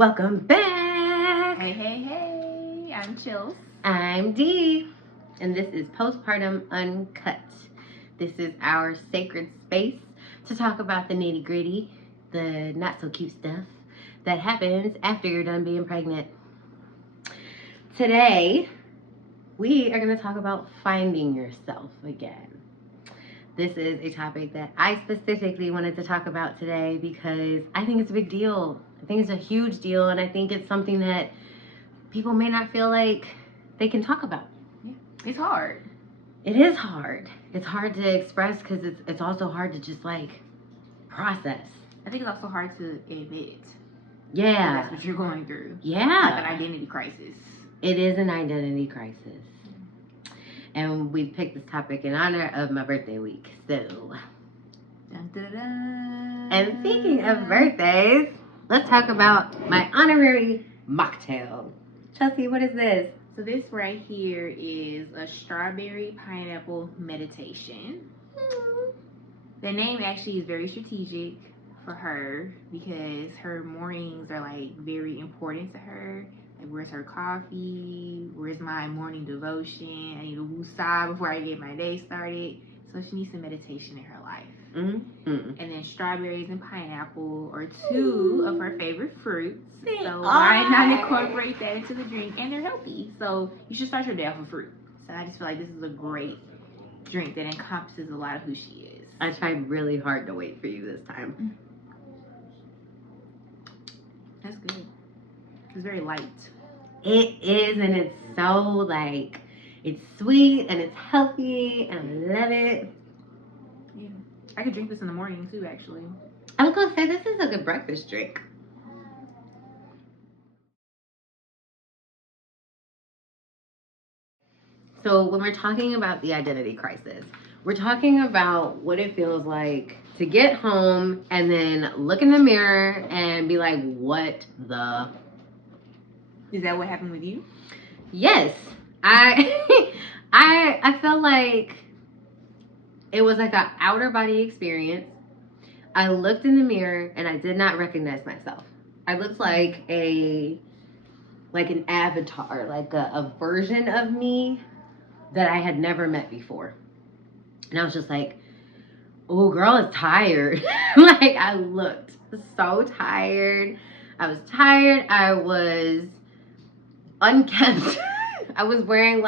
welcome back. Hey, I'm Chills. I'm Dee, and this is Postpartum Uncut. This is our sacred space to talk about the nitty gritty, the not so cute stuff that happens after you're done being pregnant. Today, we are going to talk about finding yourself again. This is a topic that I specifically wanted to talk about today because I think it's a big deal. I think it's a huge deal, and I think it's something that people may not feel like they can talk about. Yeah. It's hard. It is hard. It's hard to express because it's also hard to just process. I think it's also hard to admit. Yeah. That's what you're going through. Yeah. Like an identity crisis. It is an identity crisis. And we picked this topic in honor of my birthday week. So, Dun, dun, dun. and speaking of birthdays, let's talk about my honorary mocktail. Chelsea, what is this? So this right here is a strawberry pineapple meditation. The name actually is very strategic for her because her mornings are very important to her. Like, where's her coffee? Where's my morning devotion? I need a woosah before I get my day started. So she needs some meditation in her life. Mm-hmm. And then strawberries and pineapple are two of her favorite fruits. They So are. why not incorporate that into the drink? And they're healthy. So you should start your day off with fruit. So I just feel like this is a great drink that encompasses a lot of who she is. I tried really hard to wait for you this time. That's good. It's very light. It is, and it's so it's sweet and it's healthy, and I love it. Yeah. I could drink this in the morning too, actually. I was gonna say this is a good breakfast drink. So when we're talking about the identity crisis, we're talking about what it feels like to get home and then look in the mirror and be like, what the? Is that what happened with you? Yes. I felt like it was like an outer body experience. I looked in the mirror and I did not recognize myself. I looked like an avatar, like a version of me that I had never met before. And I was just like, oh, girl is tired. I looked so tired. I was tired. I was unkempt. I was wearing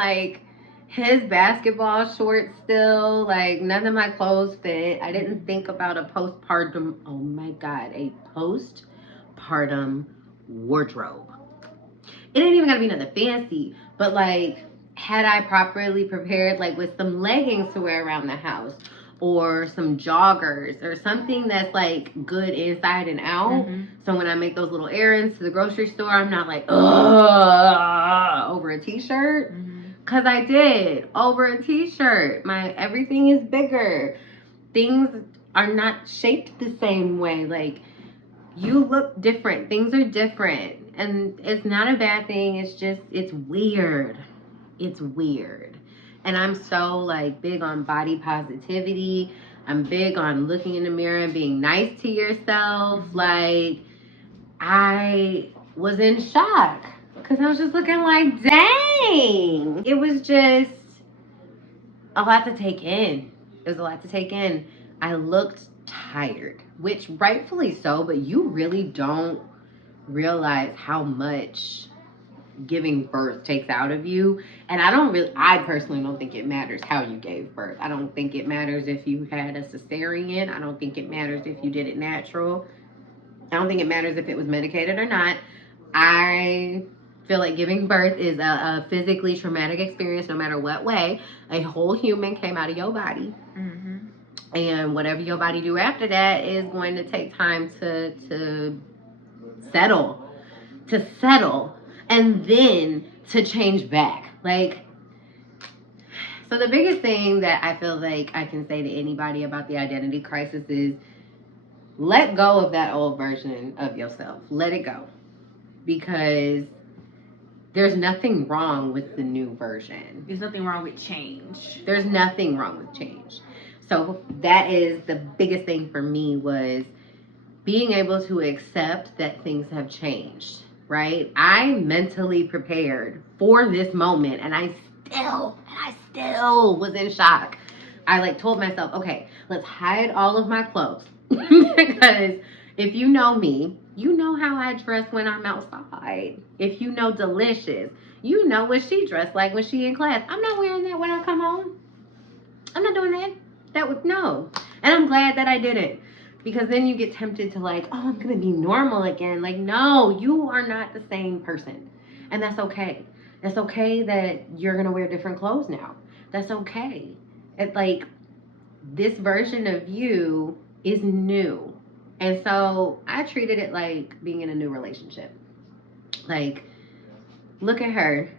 his basketball shorts still. None of my clothes fit. I didn't think about a postpartum, oh my God, a postpartum wardrobe. It ain't even gotta be nothing fancy, but had I properly prepared with some leggings to wear around the house or some joggers or something that's good inside and out. Mm-hmm. So when I make those little errands to the grocery store, I'm not ugh, over a t-shirt. Mm-hmm. Cause I did over a t-shirt. Everything is bigger. Things are not shaped the same way. You look different. Things are different. And it's not a bad thing. It's just, it's weird. It's weird. And I'm so big on body positivity. I'm big on looking in the mirror and being nice to yourself. I was in shock because I was just looking dang. It was just a lot to take in. It was a lot to take in. I looked tired, which rightfully so, but you really don't realize how much giving birth takes out of you. And I personally don't think it matters how you gave birth. I don't think it matters if you had a cesarean. I don't think it matters if you did it natural. I don't think it matters if it was medicated or not. I feel like giving birth is a physically traumatic experience no matter what way. A whole human came out of your body. Mm-hmm. And whatever your body do after that is going to take time to settle. And then to change back. So the biggest thing that I feel like I can say to anybody about the identity crisis is let go of that old version of yourself. Let it go. Because there's nothing wrong with the new version. There's nothing wrong with change. There's nothing wrong with change. So that is the biggest thing for me was being able to accept that things have changed, right? I mentally prepared for this moment, and I still was in shock. I like told myself, okay, let's hide all of my clothes. Because if you know me, you know how I dress when I'm outside. If you know Delicious, you know what she dressed like when she in class. I'm not wearing that when I come home. I'm not doing that. That would no. And I'm glad that I didn't. Because then you get tempted to like, oh, I'm gonna be normal again. Like, no, you are not the same person. And that's okay. That's okay that you're gonna wear different clothes now. That's okay. It's like this version of you is new. And so I treated it like being in a new relationship. Like, look at her.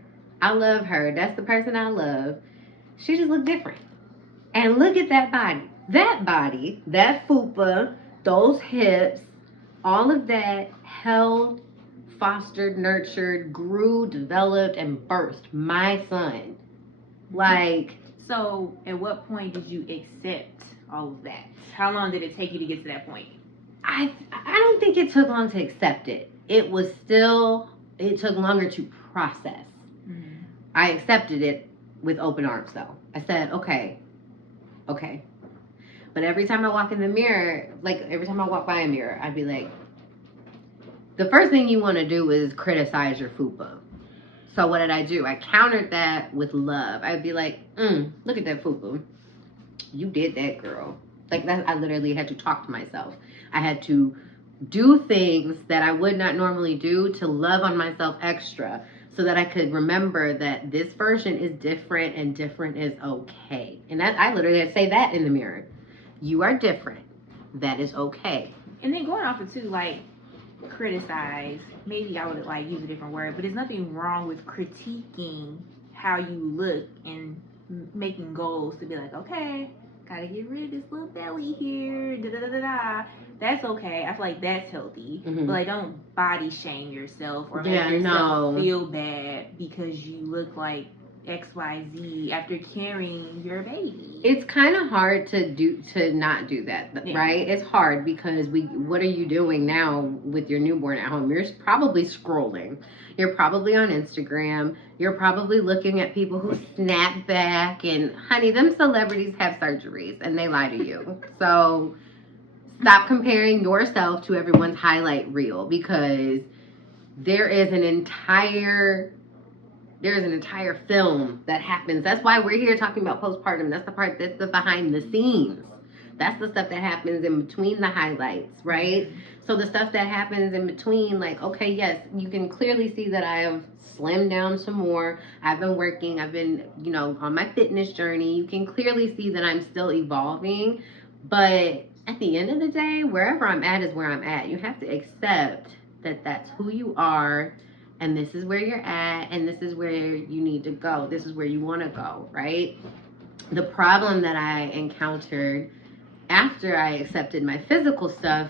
I love her. That's the person I love. She just looked different. And look at that body. That body, that fupa, those hips, all of that held, fostered, nurtured, grew, developed, and birthed my son. Like, so at what point did you accept all of that? How long did it take you to get to that point? I don't think it took long to accept it. It took longer to process. Mm-hmm. I accepted it with open arms though. I said, okay. But every time I walk in the mirror, like every time I walk by a mirror, I'd be like, the first thing you want to do is criticize your fupa. So what did I do? I countered that with love. I'd be like, look at that fupa. You did that, girl. Like that, I literally had to talk to myself. I had to do things that I would not normally do to love on myself extra so that I could remember that this version is different and different is okay. And that I literally had to say that in the mirror. You are different. That is okay. And then going off of too, like, criticize, maybe I would like use a different word, but there's nothing wrong with critiquing how you look and making goals to be like, okay, gotta get rid of this little belly here, da da da da da. That's okay. I feel like that's healthy. Mm-hmm. But like, don't body shame yourself or make yourself feel bad because you look like XYZ after carrying your baby. It's kind of hard to not do that, right? It's hard because what are you doing now with your newborn at home? You're probably scrolling. You're probably on Instagram. You're probably looking at people who snap back, and honey, them celebrities have surgeries and they lie to you. So stop comparing yourself to everyone's highlight reel, because there is an entire film that happens. That's why we're here talking about postpartum. That's the behind the scenes. That's the stuff that happens in between the highlights, right? So the stuff that happens in between, like, okay, yes, you can clearly see that I have slimmed down some more. I've been working. I've been, on my fitness journey. You can clearly see that I'm still evolving. But at the end of the day, wherever I'm at is where I'm at. You have to accept that that's who you are. And this is where you're at, and this is where you need to go. This is where you want to go, right? The problem that I encountered after I accepted my physical stuff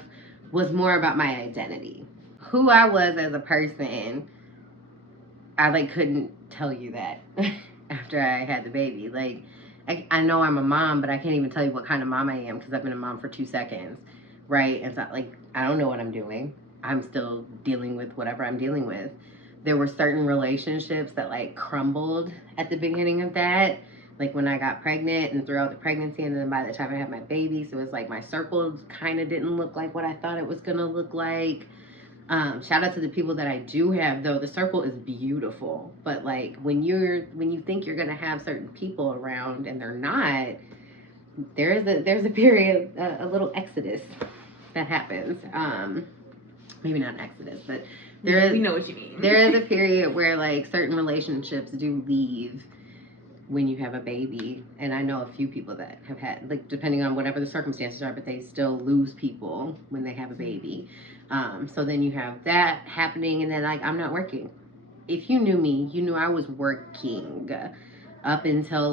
was more about my identity. Who I was as a person, I couldn't tell you that after I had the baby. I know I'm a mom, but I can't even tell you what kind of mom I am because I've been a mom for 2 seconds, right? It's not like I don't know what I'm doing. I'm still dealing with whatever I'm dealing with. There were certain relationships that crumbled at the beginning of that. Like when I got pregnant and throughout the pregnancy, and then by the time I had my baby, so it was like my circle kind of didn't look like what I thought it was gonna look like. Shout out to the people that I do have though. The circle is beautiful, but when you think you're gonna have certain people around and they're not, there's a period, a little exodus that happens. Maybe not an exodus, but we know what you mean. There is a period where certain relationships do leave when you have a baby, and I know a few people that have had depending on whatever the circumstances are, but they still lose people when they have a baby. So then you have that happening, and then I'm not working. If you knew me, you knew I was working up until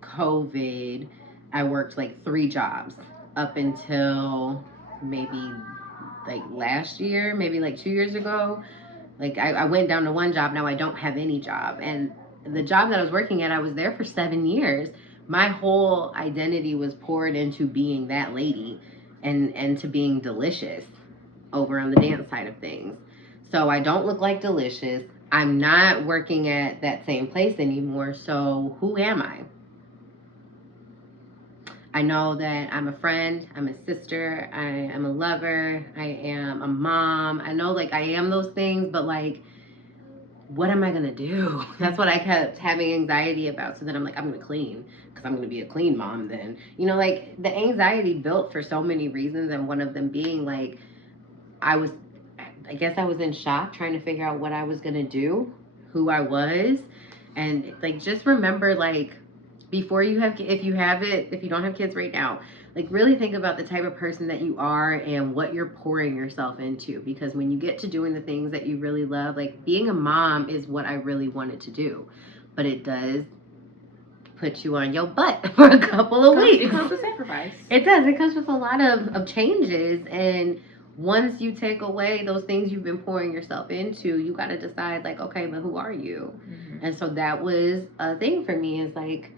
COVID. I worked 3 jobs up until maybe last year, maybe 2 years ago. I went down to 1 job. Now I don't have any job. And the job that I was working at, I was there for 7 years. My whole identity was poured into being that lady. and to being delicious over on the dance side of things. So I don't look like delicious. I'm not working at that same place anymore. So who am I? I know that I'm a friend, I'm a sister, I am a lover, I am a mom. I know like I am those things, but like what am I gonna do? That's what I kept having anxiety about. So then I'm like, I'm gonna clean because I'm gonna be a clean mom then. You know, like the anxiety built for so many reasons, and one of them being like I guess I was in shock trying to figure out what I was gonna do, who I was, and like just remember like before you have if you don't have kids right now, like really think about the type of person that you are and what you're pouring yourself into, because when you get to doing the things that you really love, like being a mom is what I really wanted to do, but it does put you on your butt for a couple of weeks. It comes with sacrifice. It does. It comes with a lot of changes, and once you take away those things you've been pouring yourself into, you got to decide like, okay, but who are you? Mm-hmm. And so that was a thing for me, is like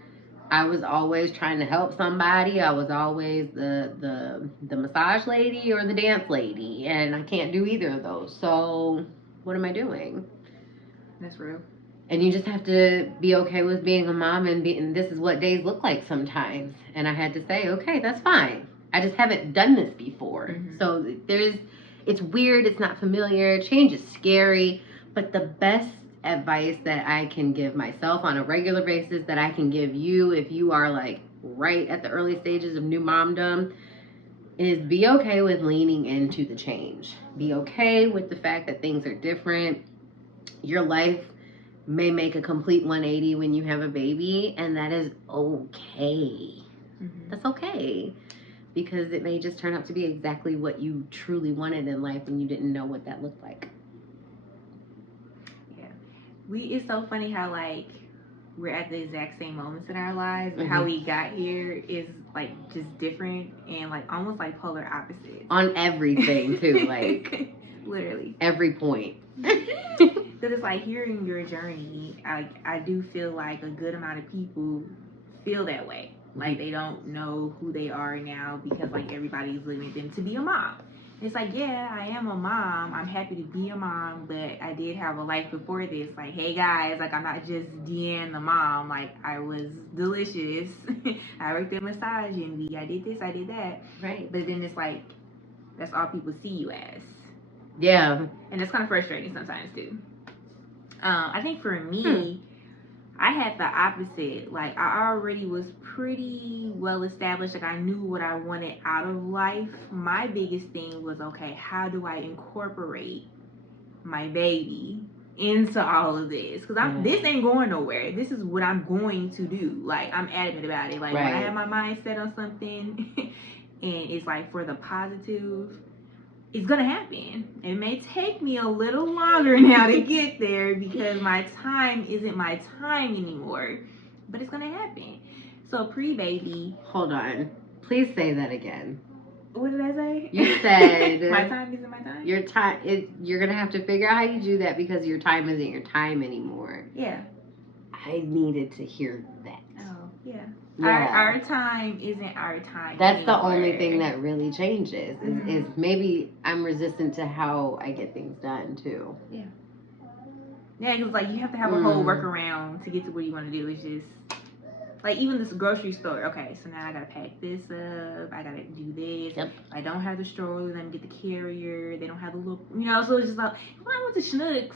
I was always trying to help somebody. I was always the massage lady or the dance lady, and I can't do either of those. So what am I doing? That's real. And you just have to be okay with being a mom, and this is what days look like sometimes. And I had to say, okay, that's fine. I just haven't done this before. Mm-hmm. So it's weird. It's not familiar. Change is scary. But the best advice that I can give myself on a regular basis, that I can give you if you are like right at the early stages of new momdom, is be okay with leaning into the change. Be okay with the fact that things are different. Your life may make a complete 180 when you have a baby, and that is okay. Mm-hmm. That's okay, because it may just turn out to be exactly what you truly wanted in life and you didn't know what that looked like. It's so funny how like we're at the exact same moments in our lives, but how we got here is like just different and like almost like polar opposites on everything too. Like literally every point. Because it's like hearing your journey, I do feel like a good amount of people feel that way. Like they don't know who they are now because like everybody's looking at them to be a mom. It's like, yeah, I am a mom. I'm happy to be a mom, but I did have a life before this. Like, hey guys, like I'm not just Deanne the mom. Like I was delicious. I worked at Massage Envy. I did this, I did that. Right. But then it's like, that's all people see you as. Yeah. And it's kind of frustrating sometimes too. I think for me, I had the opposite. Like I already was pretty well established. Like I knew what I wanted out of life. My biggest thing was, okay, how do I incorporate my baby into all of this? Because this ain't going nowhere. This is what I'm going to do. Like I'm adamant about it. Like when I have my mind set on something and it's like for the positive, it's gonna happen. It may take me a little longer now to get there because my time isn't my time anymore, but it's gonna happen. So pre-baby. Hold on. Please say that again. What did I say? You said my time isn't my time. Your time is. You're gonna have to figure out how you do that because your time isn't your time anymore. Yeah. I needed to hear that. Oh yeah. Our time isn't our time. That's anymore. The only thing that really changes is maybe I'm resistant to how I get things done too. Yeah. Yeah, because like you have to have a whole workaround to get to what you want to do. It's just like even this grocery store. Okay, so now I gotta pack this up. I gotta do this. Yep. I don't have the stroller. Let me get the carrier. They don't have the little, So it's just like when I went to Schnucks,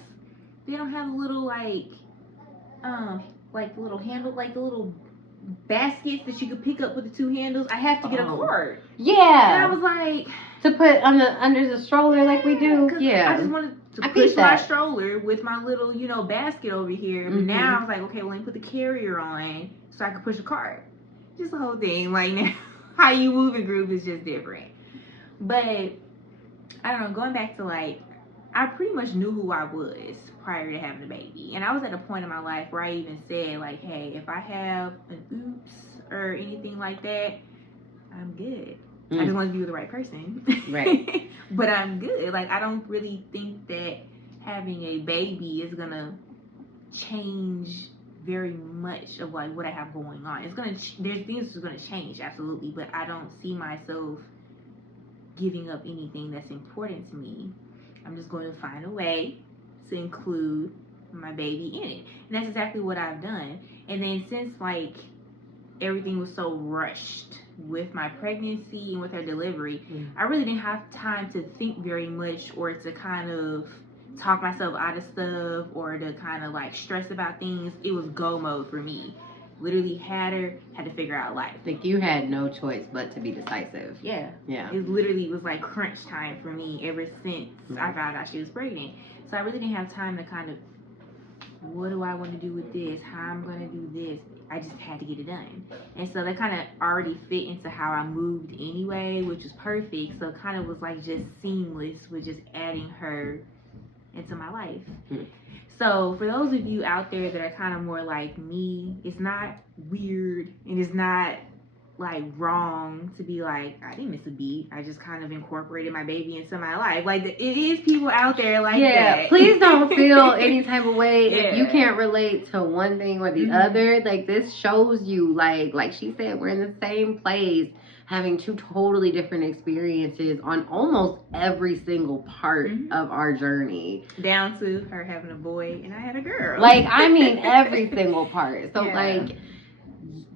they don't have the little like the little handle, like the little baskets that you could pick up with the two handles. I have to get a cart. Yeah. And I was like, to put under the stroller like we do. Yeah. I just wanted to push my stroller with my little, basket over here. But now I was like, okay, well, let me put the carrier on so I can push a cart. Just the whole thing. Like now, how you move in group is just different. But I don't know. Going back to like, I pretty much knew who I was prior to having the baby. And I was at a point in my life where I even said like, hey, if I have an oops or anything like that, I'm good. I just want to be with the right person. Right. But I'm good. Like, I don't really think that having a baby is going to change very much of like what I have going on. It's going to, there's things that's going to change, absolutely. But I don't see myself giving up anything that's important to me. I'm just going to find a way to include my baby in it. And that's exactly what I've done. And then since like everything was so rushed with my pregnancy and with her delivery, I really didn't have time to think very much or to kind of talk myself out of stuff or to kind of like stress about things. It was go mode for me. Literally had to figure out life. Like you had no choice but to be decisive. Yeah. Yeah. It literally was like crunch time for me ever since I found out she was pregnant. So I really didn't have time to kind of, what do I want to do with this? How I'm going to do this? I just had to get it done. And so that kind of already fit into how I moved anyway, which was perfect. So it kind of was like just seamless with just adding her into my life. So for those of you out there that are kind of more like me, it's not weird and it's not like wrong to be like, I didn't miss a beat. I just kind of incorporated my baby into my life. Like it is people out there like that. Yeah, please don't feel any type of way if you can't relate to one thing or the other. Like this shows you, like she said, we're in the same place, having two totally different experiences on almost every single part of our journey. Down to her having a boy and I had a girl. Like, I mean, every single part. So, like,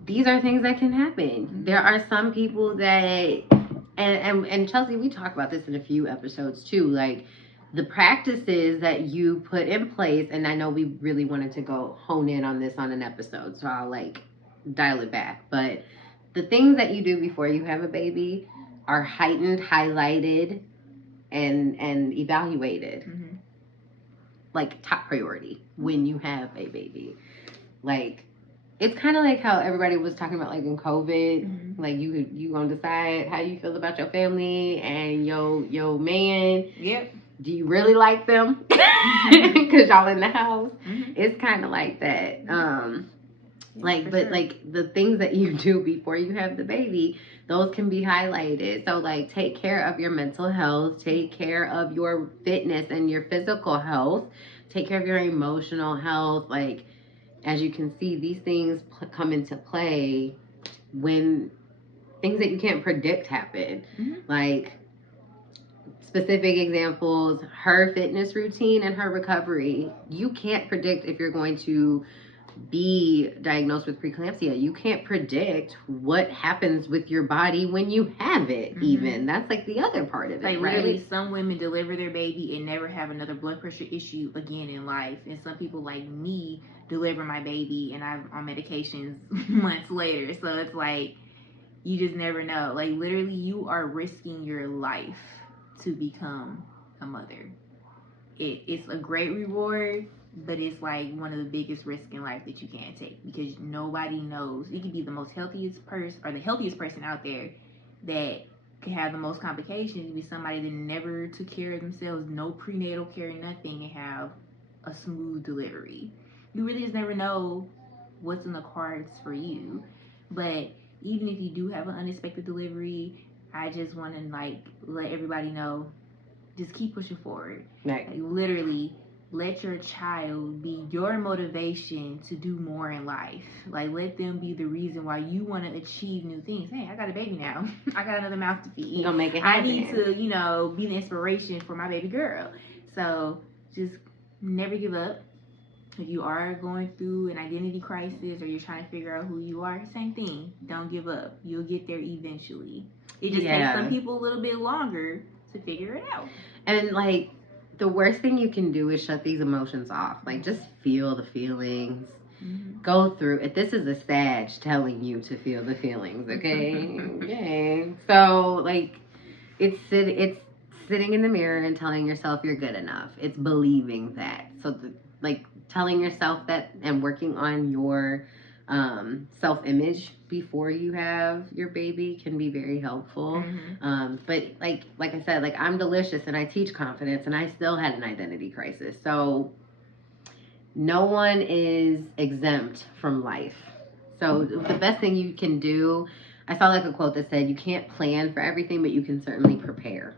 these are things that can happen. There are some people that, and Chelsea, we talk about this in a few episodes too, like, the practices that you put in place, and I know we really wanted to go hone in on this on an episode, so I'll, like, dial it back. But the things that you do before you have a baby are heightened, highlighted, and evaluated. Like top priority when you have a baby. Like it's kind of like how everybody was talking about like in COVID. Like you gonna decide how you feel about your family and your man. Yep. Do you really like them? Because y'all in the house. It's kind of like that. Like the things that you do before you have the baby, those can be highlighted. So like take care of your mental health, take care of your fitness and your physical health, take care of your emotional health. Like as you can see, these things come into play when things that you can't predict happen. Like specific examples, her fitness routine and her recovery. You can't predict if you're going to be diagnosed with preeclampsia. You can't predict what happens with your body when you have it. Even that's like the other part of it. Like literally, some women deliver their baby and never have another blood pressure issue again in life, and some people like me deliver my baby and I'm on medications months later. So it's like you just never know. Like literally, you are risking your life to become a mother. It's a great reward, but it's like one of the biggest risks in life that you can't take because nobody knows. You could be the most healthiest person or the healthiest person out there that could have the most complications. You could be somebody that never took care of themselves, no prenatal care, nothing, and have a smooth delivery. You really just never know what's in the cards for you. But even if you do have an unexpected delivery, I just want to like let everybody know, just keep pushing forward. Right. Like, literally, let your child be your motivation to do more in life. Like, let them be the reason why you want to achieve new things. Hey, I got a baby now. I got another mouth to feed. You're gonna make it happen. I need to, be the inspiration for my baby girl. So just never give up. If you are going through an identity crisis or you're trying to figure out who you are, same thing. Don't give up. You'll get there eventually. It just takes some people a little bit longer to figure it out. And like the worst thing you can do is shut these emotions off. Like just feel the feelings. Go through it. This is a Sag telling you to feel the feelings, okay? Okay. So like it's sitting in the mirror and telling yourself you're good enough. It's believing that. So like telling yourself that and working on your self-image before you have your baby can be very helpful. But like I said, like I'm delicious and I teach confidence and I still had an identity crisis. So no one is exempt from life. So the best thing you can do, I saw like a quote that said, you can't plan for everything, but you can certainly prepare.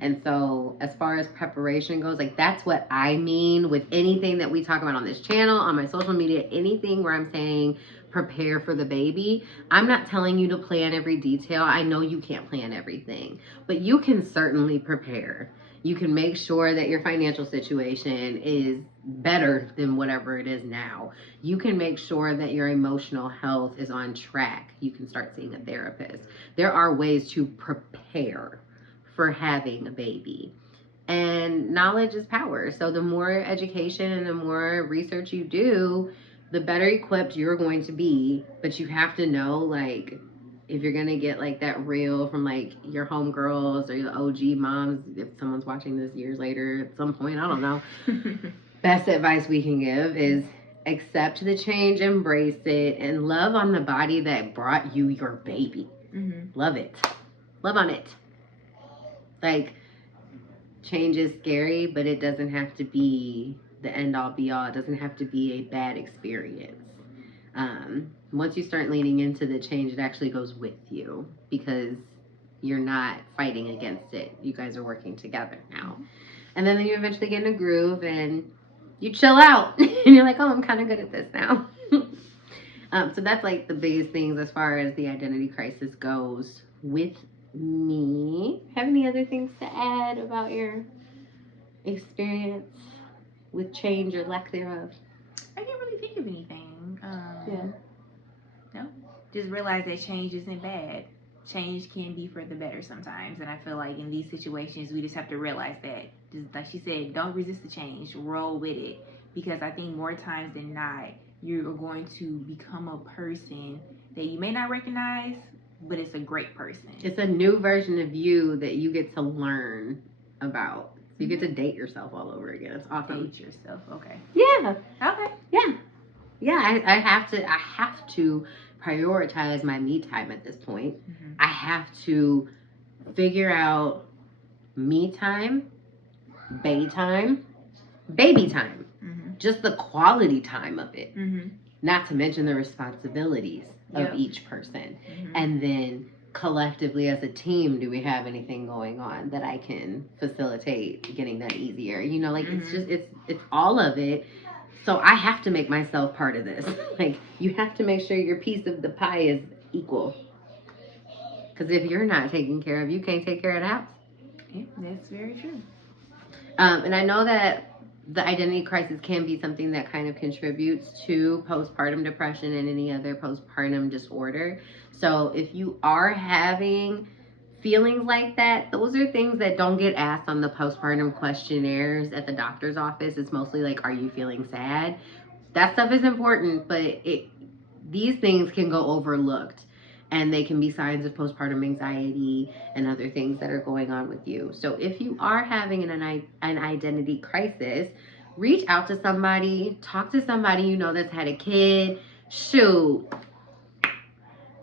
And so as far as preparation goes, like that's what I mean with anything that we talk about on this channel, on my social media, anything where I'm saying prepare for the baby. I'm not telling you to plan every detail. I know you can't plan everything, but you can certainly prepare. You can make sure that your financial situation is better than whatever it is now. You can make sure that your emotional health is on track. You can start seeing a therapist. There are ways to prepare for having a baby. And knowledge is power. So the more education and the more research you do, the better equipped you're going to be. But you have to know, like, if you're gonna get like that reel from like your homegirls or your OG moms, if someone's watching this years later at some point, I don't know. Best advice we can give is accept the change, embrace it, and love on the body that brought you your baby. Love it. Love on it. Like, change is scary, but it doesn't have to be the end all be all. It doesn't have to be a bad experience. Once you start leaning into the change, it actually goes with you because you're not fighting against it. You guys are working together now. And then you eventually get in a groove and you chill out. And you're like, oh, I'm kind of good at this now. So that's like the biggest things as far as the identity crisis goes with me. Have any other things to add about your experience with change or lack thereof? I can't really think of anything. Yeah. No. Just realize that change isn't bad. Change can be for the better sometimes. And I feel like in these situations, we just have to realize that. Just like she said, don't resist the change. Roll with it. Because I think more times than not, you're going to become a person that you may not recognize, but it's a great person. It's a new version of you that you get to learn about. You get to date yourself all over again. It's awesome. Date yourself, okay. Yeah. Okay. Yeah. Yeah, I have to prioritize my me time at this point. I have to figure out me time, baby time, just the quality time of it. Not to mention the responsibilities of each person. And then collectively as a team, do we have anything going on that I can facilitate getting that easier? You know, like it's all of it. So I have to make myself part of this. Like, you have to make sure your piece of the pie is equal. Because if you're not taken care of, you can't take care of the house. Yeah, that's very true. And I know that the identity crisis can be something that kind of contributes to postpartum depression and any other postpartum disorder. So if you are having feelings like that, those are things that don't get asked on the postpartum questionnaires at the doctor's office. It's mostly like, are you feeling sad? That stuff is important, but these things can go overlooked, and they can be signs of postpartum anxiety and other things that are going on with you. So if you are having an identity crisis, reach out to somebody, talk to somebody you know that's had a kid. Shoot,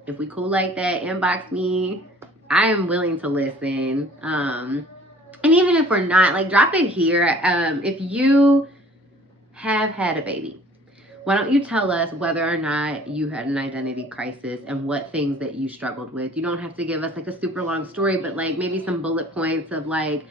if we cool like that, inbox me. I am willing to listen. And even if we're not, like, drop it here. If you have had a baby, why don't you tell us whether or not you had an identity crisis and what things that you struggled with? You don't have to give us like a super long story, but like maybe some bullet points of like,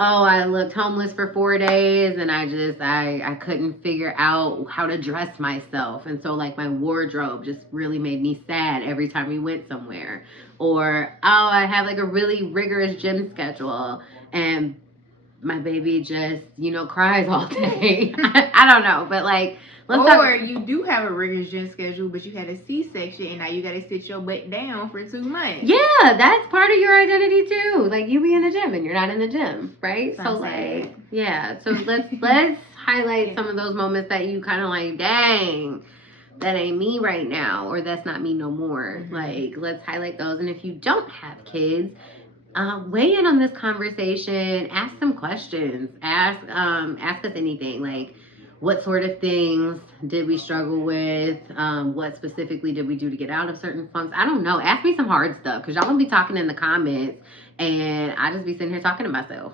oh, I looked homeless for 4 days and I couldn't figure out how to dress myself. And so like my wardrobe just really made me sad every time we went somewhere. Or, oh, I have like a really rigorous gym schedule and my baby just, cries all day. I don't know, but like, you do have a rigorous gym schedule, but you had a C-section and now you got to sit your butt down for 2 months. Yeah, that's part of your identity too. Like, you be in the gym and you're not in the gym, right? So like, yeah. So let's highlight some of those moments that you kind of like, dang, that ain't me right now, or that's not me no more. Like, let's highlight those. And if you don't have kids, weigh in on this conversation. Ask some questions. Ask us anything. Like, what sort of things did we struggle with? What specifically did we do to get out of certain funks? I don't know. Ask me some hard stuff, because y'all gonna be talking in the comments and I just be sitting here talking to myself.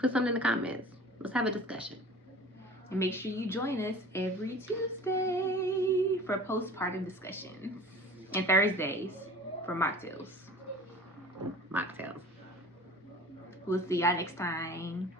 Put something in the comments. Let's have a discussion. And make sure you join us every Tuesday for postpartum discussions and Thursdays for mocktails. We'll see y'all next time.